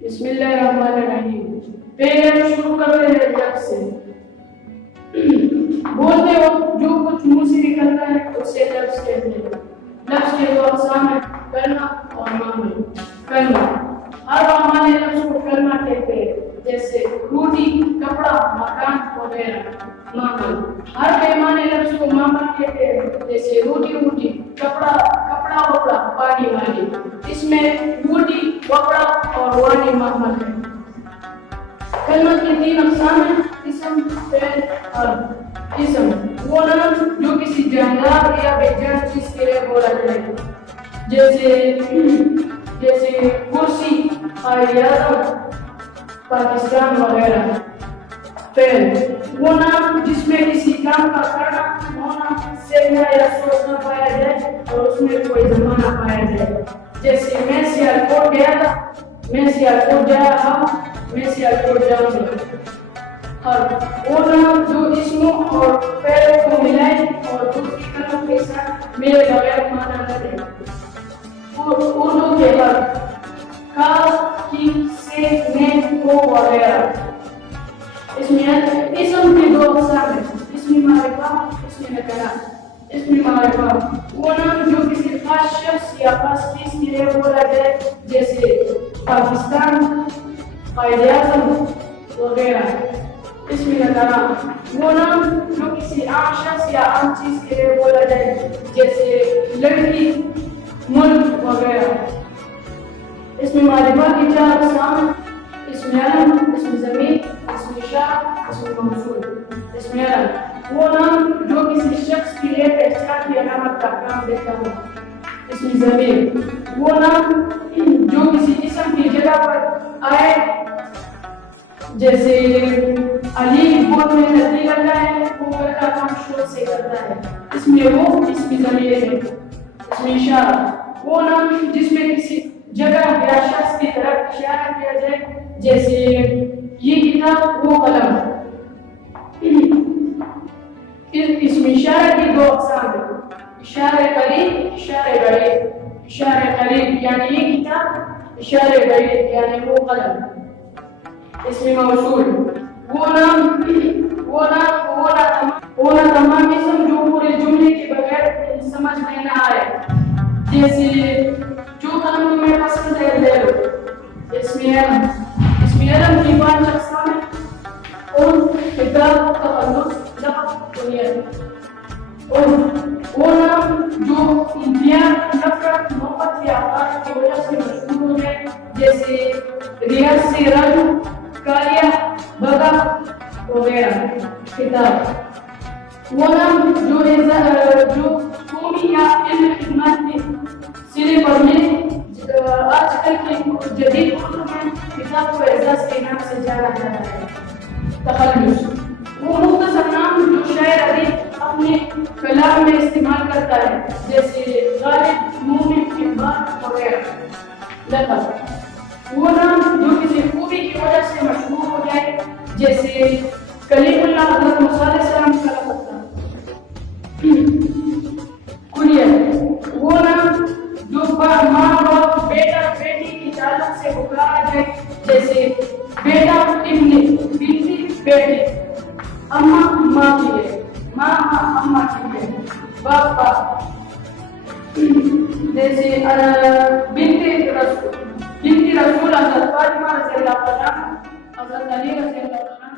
बिस्मिल्लाहिर्रहमानिर्रहीम। पहले हम शुरू करते हैं लफ्ज़ से। बोलते वक्त जो कुछ मुंह से निकलता है उसे लफ्ज़ कहते हैं। लफ्ज़ के दो अक़साम हैं, कलमा और मामूल। कलमा, हर माने लफ्ज़ को कलमा कहते हैं, जैसे रोटी, कपड़ा, मकान वगैरह। मामूल, हर बेमाने लफ्ज़ को मामूल कहते हैं, जैसे रोटी रोटी, कपड़ा कपड़ा वपड़ा, पानी वानी। इसमें रोटी, कपड़ा और वानी मामूल है। कलमा के तीन अक़साम हैं, इस्म, फ़िल और इस्म वो नाम जो किसी जानदार या बेजान चीज के लिए बोला जाए, जैसे कुर्सी, आज़म, पाकिस्तान वगैरह। फ़िल वो नाम जिसमें किसी काम का करना, होना, सीखना या सोचना पाया जाए और उसमें कोई ज़माना पाया जाए, जैसे मैं सियालकोट गया था, मैं सियालकोट जा रहा हूँ, मैं सियालकोट जाऊंगा। और वो नाम जो इसमों और फ़िल को मिलाए और दूसरी कलमों के साथ मेरे बगैर माना न दे। उर्दू के हर्फ का, की, से, ने, को वगैरह। इस्म के दो अक़साम हैं, इस्म मारिफा, इस्म नकरा। इस्म मारिफा वो नाम जो किसी खास शख्स या खास चीज के लिए बोला जाए, जैसे पाकिस्तान, आज़म वगैरह। इस्म नकरा वो नाम जो किसी आम शख्स या आम चीज के लिए बोला जाए, जैसे लड़की, मुल्क वगैरह। इस्म मारिफा की चार अक़साम हैं, इस्म अलम, इस्म ज़मीर, इस्म इशारा, इस्म मौसूल। इस्म अलम वो नाम जो किसी शख्स के लिए पहचान की अलामत का काम देता हो। इस्म ज़मीर वो नाम जो किसी इस्म की जगह पर आए, जैसे अली बहुत मेहनती लड़का है, वो घर का काम शोर से करता है, इसमें वो इस्म ज़मीर है। इस्म इशारा वो नाम जिसमें किसी जगह या शख्स की तरफ इशारा किया जाए, जैसे ये किताब, वो कलम। इस्म इशारे की दो अक़साम हैं, इशारे करीब, इशारे बईद। इशारे करीब यानी ये किताब, इशारे बईद यानी वो कलम। इस्म मौसूल वो ना तमाम इस्म जो पूरे जुमले के बगैर समझ में न आए, जैसे जो कलम तुम्हें पसंद है ले लो। इस्म अलम की पांच अक़साम हैं, किताब, तखल्लुस, लक़ब, कुनियत। और वो नाम जो इम्तियाज़, नफ़रत, मोहब्बत या आवाज़ की वजह से मशहूर हो जाए, जैसे रियासी रंग, कालिया, बगा वगैरह। किताब वो नाम जो कौमी या इल्म खिदमत के सिरे पर में आजकल के जदीद उर्दू में किताब को एजाज़ के नाम से जाना जाता है। तखल्लुस वो मुख्तसर नाम जो शायर अदीब अपने कलाम में इस्तेमाल करता है, जैसे गालिब, मोमिन, इक़बाल वगैरह। लक़ब वो नाम जो किसी खूबी की वजह से मशहूर हो जाए, जैसे कलीमुल्लाह हज़रत मूसा अलैहिस्सलाम का लक़ब था। कुनियत वो नाम जो माँ बाप, बेटा बेटी की ताल्लुक से पुकारा जाए, जैसे बेटा इब्ने, बिन्ती बेटी, अम्मा माँ की है, माँ अम्मा की है, बाप बाप। जैसे बिन्ती रसूल हज़रत फातिमा रज़ियल्लाहु अन्हा, हज़रत अली रज़ियल्लाहु अन्हु।